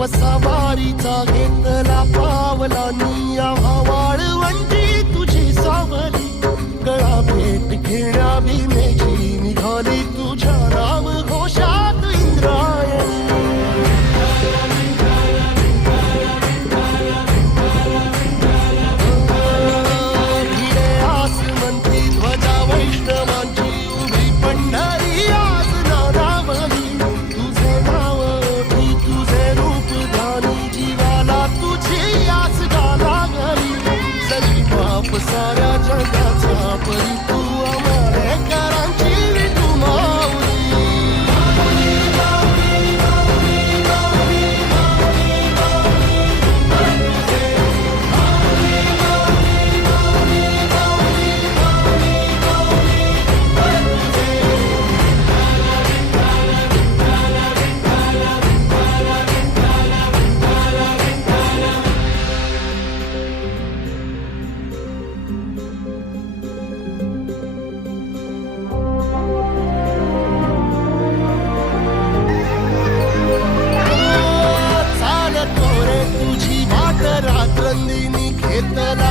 वसावारीचा घेतला पावलानी आवाळ वंटी तुझी सावली. गळा भेट घेण्या भीमेची It's the